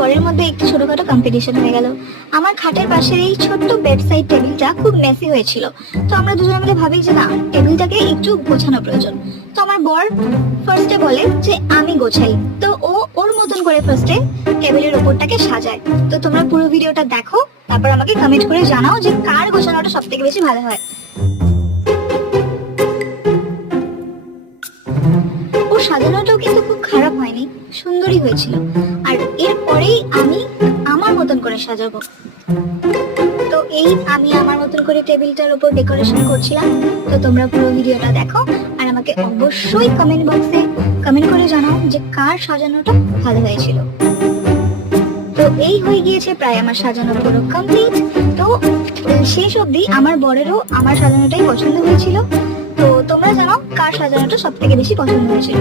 বরের মধ্যে একটু ছোটখাটো কম্পিটিশন হয়ে গেল। আমার খাটের পাশের এই ছোট্ট বেড সাইড টেবিলটা খুব মেসি হয়েছিল। তো আমরা দুজনে মিলে ভাবি যে না, টেবিলটাকে একটু গোছানো প্রয়োজন। তো আমার বর ফার্স্টে বলে যে আমি গোছাই। তো ও ওর মতন করে ফার্স্টে টেবিলের উপরটাকে সাজায়। তো তোমরা পুরো ভিডিওটা দেখো, তারপর আমাকে কমেন্ট করে জানাও যে কার গোছানোটা সব থেকে বেশি ভালো হয়। ও সাজানোটাও কিন্তু খুব খারাপ হয়নি, সুন্দরই হয়েছিল। আর এরপরেই আমি আমার মতন করে সাজাবো। তো এই আমি আমার মতন করে টেবিলটার উপর ডেকোরেশন করছিলাম। তো তোমরা পুরো ভিডিওটা দেখো আর আমাকে অবশ্যই কমেন্ট বক্সে কমেন্ট করে জানাও যে কার সাজানোটা ভালো হয়েছিল। তো এই হয়ে গিয়েছে প্রায় আমার সাজানো পুরো কমপ্লিট। তো শেষ অবধি আমার বরেরও আমার সাজানোটাই পছন্দ হয়েছিল। তো তোমরা জানাও কার সাজানোটা সব থেকে বেশি পছন্দ হয়েছিল।